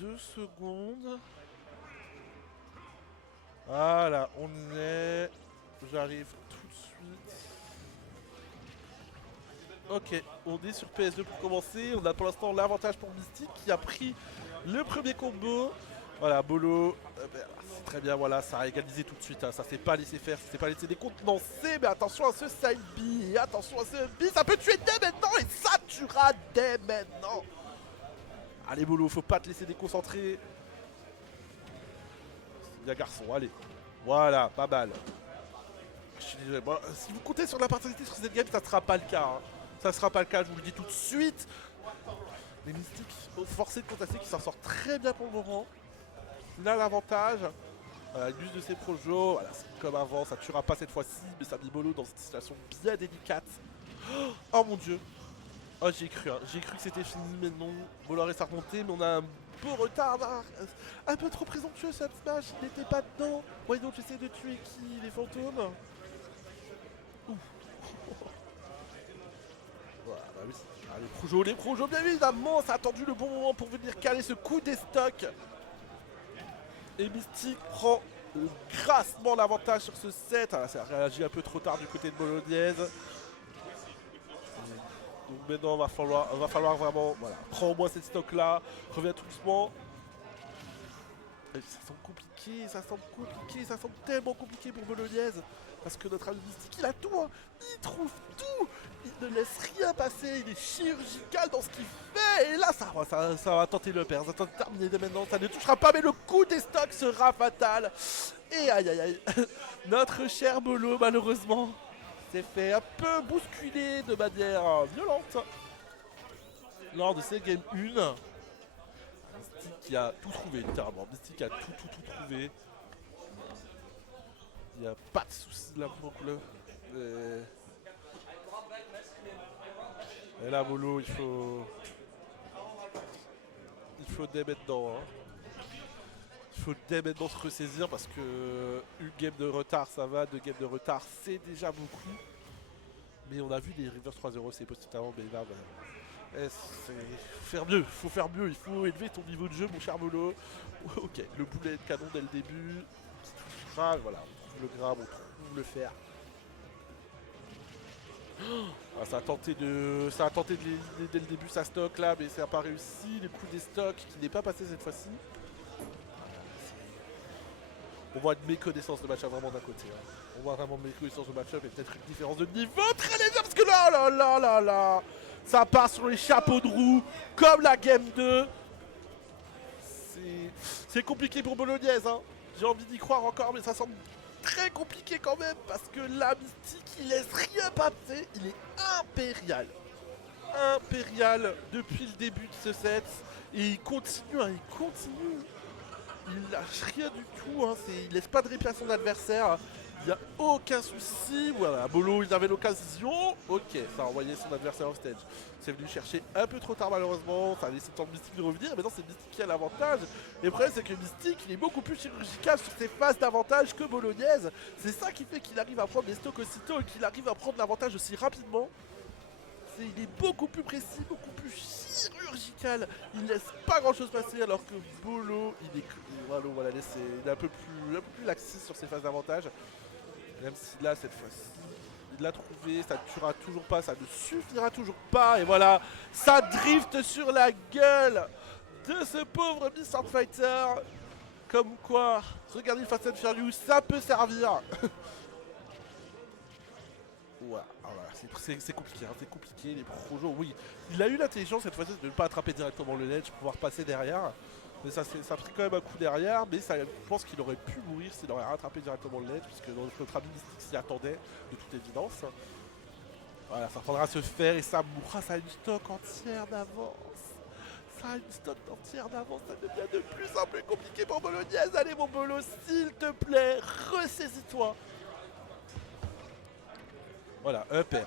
2 secondes. Voilà, on y est. J'arrive tout de suite. Ok, on est sur PS2 pour commencer. On a pour l'instant l'avantage pour Mystique qui a pris le premier combo. Voilà, Bolo, c'est très bien, voilà, ça a égalisé tout de suite. Hein. Ça s'est pas laissé faire, ça s'est pas laissé décontenancer. Mais attention à ce side B, attention à ce B, ça peut tuer dès maintenant et ça tuera dès maintenant. Allez Bolo, faut pas te laisser déconcentrer. C'est bien garçon, allez. Voilà, pas mal. Je suis désolé. Bon, si vous comptez sur la participation sur cette game, ça sera pas le cas. Hein. Ça sera pas le cas, je vous le dis tout de suite. Les Mystiques, forcés de contester, qui s'en sortent très bien pour le moment. Il a l'avantage. Il use de ses projos. Voilà, c'est comme avant, ça tuera pas cette fois-ci, mais ça met Bolo dans une situation bien délicate. Oh mon dieu. Oh, j'y ai cru, hein. J'ai cru que c'était fini, mais non. Bolo reste à remonter, mais on a un beau retard là. Un peu trop présomptueux cette smash, il n'était pas dedans. Ouais, donc j'essaie de tuer qui? Les fantômes. Ouh. Voilà, bah oui. Ah, les projos, bien évidemment, ça a attendu le bon moment pour venir caler ce coup des stocks. Et Mystique prend grassement l'avantage sur ce set. Ah, ça a réagi un peu trop tard du côté de Bolognaise. Donc maintenant, va falloir vraiment, voilà, prends au moins cette stock là, reviens tout doucement. Et ça semble compliqué, ça semble tellement compliqué pour Bolognaise. Parce que notre ami Mystique, il a tout, hein. Il trouve tout. Il ne laisse rien passer, il est chirurgical dans ce qu'il fait. Et là, ça va tenter le père, ça va terminer dès maintenant. Ça ne touchera pas, mais le coup des stocks sera fatal. Et aïe aïe aïe. Notre cher Bolo, malheureusement, s'est fait un peu bousculer de manière violente lors de ces game 1. Mystique qui a tout trouvé, littéralement. Mystique a tout trouvé. Il n'y a pas de soucis là pour le. Et là, Bolo, il faut. Il faut dès maintenant. Hein. Il faut dès maintenant se ressaisir parce que une game de retard, ça va. 2 games de retard, c'est déjà beaucoup. Mais on a vu les Rivers 3-0, c'est possible avant, mais là, il faut faire mieux, il faut élever ton niveau de jeu, mon cher Bolo. Ok, le boulet de canon dès le début, qui touchera, voilà, on trouve le grab, on trouve le fer. Ah, ça a tenté de l'éliminer dès le début sa stock là, mais ça n'a pas réussi. Le coup des stocks qui n'est pas passé cette fois-ci. On voit une méconnaissance de match-up vraiment d'un côté. Hein. On voit vraiment une méconnaissance de match-up et peut-être une différence de niveau très légère parce que là, ça part sur les chapeaux de roue comme la game 2. C'est compliqué pour Bolognaise. Hein. J'ai envie d'y croire encore, mais ça semble très compliqué quand même parce que la Mystique, il laisse rien passer. Il est impérial. Impérial depuis le début de ce set. Et il continue, hein, il continue. Il lâche rien du tout, hein, il laisse pas de répit à son adversaire. Il n'y a aucun souci. Voilà, Bolo, il avait l'occasion. Ok, ça a envoyé son adversaire off stage. C'est venu chercher un peu trop tard malheureusement. Ça a laissé le temps de Mystique de revenir. Maintenant, c'est Mystique qui a l'avantage. Et le problème, c'est que Mystique, il est beaucoup plus chirurgical sur ses phases d'avantage que Bolognaise. C'est ça qui fait qu'il arrive à prendre les stocks aussitôt et qu'il arrive à prendre l'avantage aussi rapidement. Il est beaucoup plus précis, beaucoup plus chirurgical. Il laisse pas grand chose passer alors que Bolo, il est un peu plus laxiste sur ses phases d'avantage. Même si là, cette fois-ci, il l'a trouvé, ça ne tuera toujours pas, ça ne suffira toujours pas. Et voilà, ça drift sur la gueule de ce pauvre Mr. Fighter. Comme quoi, regardez Fast and Furious, ça peut servir. Ouais, voilà, c'est compliqué, hein, c'est compliqué, les projos, oui. Il a eu l'intelligence cette fois-ci de ne pas attraper directement le ledge, pouvoir passer derrière. Mais ça a pris quand même un coup derrière, mais ça, je pense qu'il aurait pu mourir s'il aurait rattrapé directement le ledge, puisque notre ami Mystique s'y attendait, de toute évidence. Voilà, ça prendra à se faire et ça mourra, ça a une stock entière d'avance. Ça a une stock entière d'avance, ça devient de plus en plus compliqué pour Bolognaise. Allez mon Bolo, s'il te plaît, ressaisis-toi. Voilà, un pair.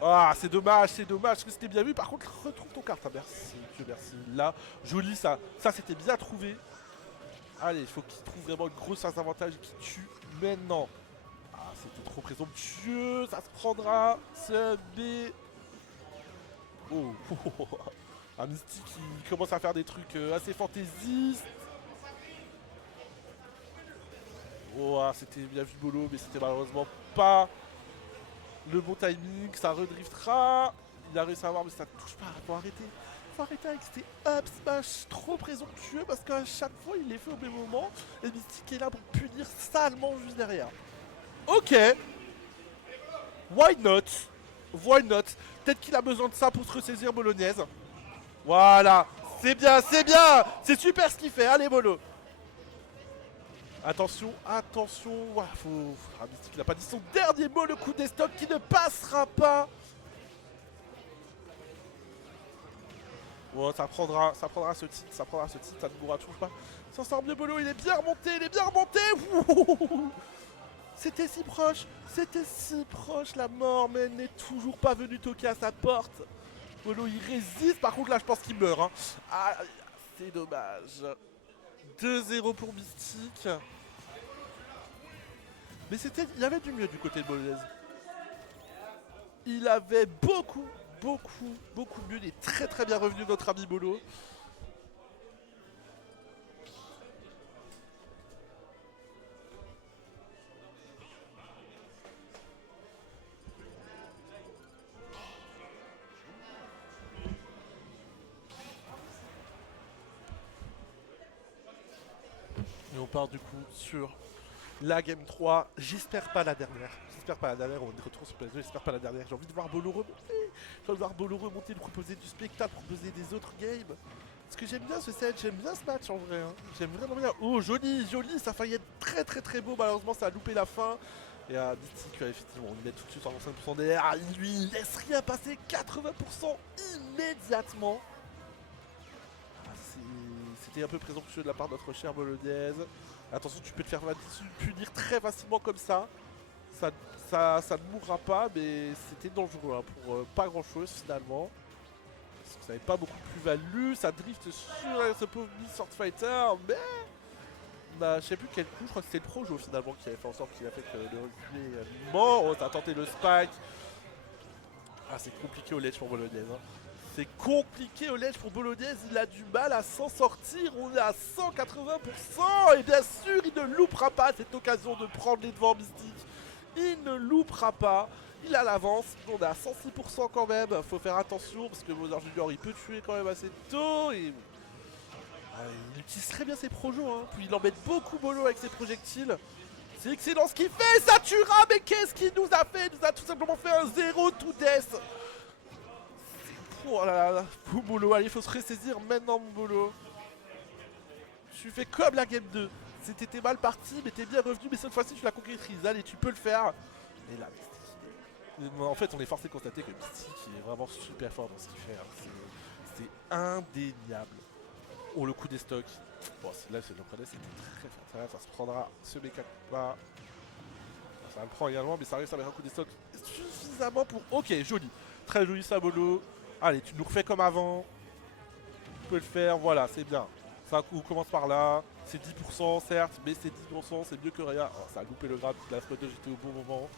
Ah, c'est dommage, parce que c'était bien vu. Par contre, retrouve ton carte. Ah, merci, Dieu merci. Là, joli ça. Ça, c'était bien trouvé. Allez, il faut qu'il trouve vraiment une grosse phase d'avantage qui tue maintenant. Ah, c'était trop présomptueux. Ça se prendra. Ce B. Oh. Un Mystique qui commence à faire des trucs assez fantaisistes. Oh, c'était bien vu Bolo, mais c'était malheureusement pas le bon timing. Ça redriftera. Il a réussi à avoir, mais ça ne touche pas. Faut arrêter. Faut arrêter avec ces up smash trop présomptueux parce qu'à chaque fois il les fait au même moment. Et Mystique est là pour punir salement juste derrière. Ok. Why not? Why not? Peut-être qu'il a besoin de ça pour se ressaisir bolognaise. Voilà. C'est bien, c'est bien. C'est super ce qu'il fait. Allez, Bolo. Attention, attention. Ouah, Ah, Mystique n'a pas dit son dernier mot. Le coup des stocks qui ne passera pas. Oh, ça prendra ce titre, ça ne mourra toujours pas. S'en sort mieux Bolo, il est bien remonté, Ouh, c'était si proche, la mort, mais elle n'est toujours pas venue toquer à sa porte. Bolo, il résiste, par contre là je pense qu'il meurt. Hein. Ah, c'est dommage. 2-0 pour Mystique. Mais il y avait du mieux du côté de Bolognaise. Il avait beaucoup mieux. Il est très bien revenu notre ami Bolo. Et on part du coup sur la game 3. J'espère pas la dernière. On est retour sur PS2, j'espère pas la dernière. J'ai envie de voir Bolo remonter. Lui proposer du spectacle, proposer des autres games. Parce que j'aime bien ce set, j'aime bien ce match en vrai. Hein. J'aime vraiment bien. Oh, joli, ça a failli être très beau. Malheureusement, ça a loupé la fin. Et à Mystique, effectivement, on lui met tout de suite 65% d'air. Il lui laisse rien passer, 80% immédiatement. C'était un peu présomptueux de la part de notre cher bolognaise. Attention, tu peux te faire punir très facilement comme ça. Ça ne mourra pas, mais c'était dangereux hein, pour pas grand chose finalement. Parce que ça n'avait pas beaucoup de plus-value. Ça drift sur ce pauvre Sword Fighter, mais bah, je sais plus quel coup, je crois que c'était le Projo finalement qui avait fait en sorte qu'il a fait que le reculé mort. Oh, t'as tenté le spike. Ah, c'est compliqué au ledge pour bolognaise. Hein. C'est compliqué au ledge pour bolognaise, il a du mal à s'en sortir, on est à 180% et bien sûr il ne loupera pas cette occasion de prendre les devants Mystique. Il ne loupera pas, il a l'avance, on est à 106% quand même, faut faire attention parce que Mother Junior il peut tuer quand même assez tôt et... il utilise très bien ses projos, hein. Puis il embête beaucoup Bolo avec ses projectiles. C'est excellent ce qu'il fait, ça tuera, mais qu'est-ce qu'il nous a fait? Il nous a tout simplement fait un 0 to death. Oh là là, Bolo, allez, il faut se ressaisir maintenant, mon Bolo. Tu fais comme la game 2. T'étais mal parti, mais t'es bien revenu, mais cette fois-ci, tu l'as concrétisé. Allez, tu peux le faire. Et là, Mystique. En fait, on est forcé de constater que Mystique, il est vraiment super fort dans ce qu'il fait. Hein. C'est indéniable. Oh, le coup des stocks. Bon, là, je le prenais, c'était très fort. Ça se prendra ce méca là. Ça le prend également, mais ça reste avec un coup des stocks suffisamment pour... Ok, joli. Très joli ça, Bolo. Allez, tu nous refais comme avant. Tu peux le faire, voilà, c'est bien. Ça commence par là. C'est 10% certes, mais c'est 10%, c'est mieux que rien. Oh, ça a loupé le grade, la spot j'étais au bon moment.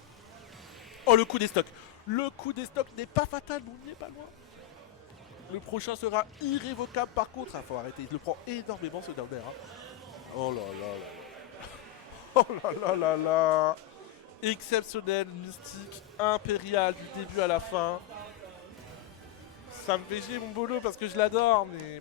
Oh, le coup des stocks. Le coup des stocks n'est pas fatal, mais on n'y est pas loin. Le prochain sera irrévocable par contre. Il faut arrêter, il le prend énormément ce down air. Hein. Oh là là là. Oh là là là là. Exceptionnel, mystique, impérial du début à la fin. Ça me fait chier mon Bolo parce que je l'adore, mais...